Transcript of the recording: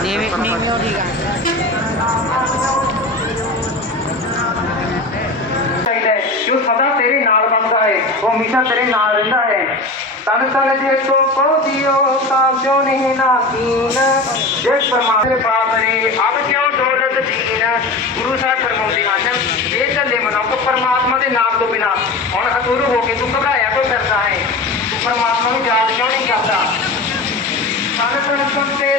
ਬੱਸ ਭਰ ਕੇ ਲਿਆਈ ਅਸੀਂ ਸੰਗਤ ਦੀ ਸਾਰਾ ਚੱਕਾ ਇੱਕ ਨਾਲ ਕੱਢ ਜਾ ਬਸ ਸਾਰਾ ਦੀ ਵੀਡੀਓ ਆ ਗਈ ਨੀਵੇਂ ਨੀਵੇਂ ਹੋ ਠੀਕ ਆ ਚਾਹੀਦਾ ਹੈ ਜੋ ਸਦਾ ਤੇਰੇ ਨਾਲ ਬੰਦਾ ਹੈ ਉਹ ਹਮੇਸ਼ਾ ਤੇਰੇ ਨਾਲ ਰਹਿੰਦਾ ਹੈ ਤਨ ਤਨ ਜੇ ਕੋ ਕੋ ਦਿਓ ਤਾਂ ਕਿਉਂ ਨਹੀਂ ਨਾਕੀਨ ਜੇ ਪਰਮਾਤਮਾ ਦੇ ਬਾਬਰੇ ਅਬ ਕਿਉਂ ਦੌਲਤ ਦੀਨ ਗੁਰੂ ਸਾਹਿਬ ਫਰਮਾਉਂਦੇ ਹਨ ਇਹ ਚੱਲੇ ਮਨੁੱਖ ਪਰਮਾਤਮਾ ਦੇ ਨਾਮ ਤੋਂ ਬਿਨਾ ਹੁਣ ਅਤੁਰ ਹੋ ਕੇ ਤੂੰ ਘਬਰਾਇਆ ਕਿਉਂ ਫਿਰਦਾ ਹੈ ਤੂੰ ਪਰਮਾਤਮਾ ਨੂੰ ਯਾਦ ਕਿਉਂ ਨਹੀਂ ਕਰਦਾ ਤਨ ਤਨ ਸੰਤੇ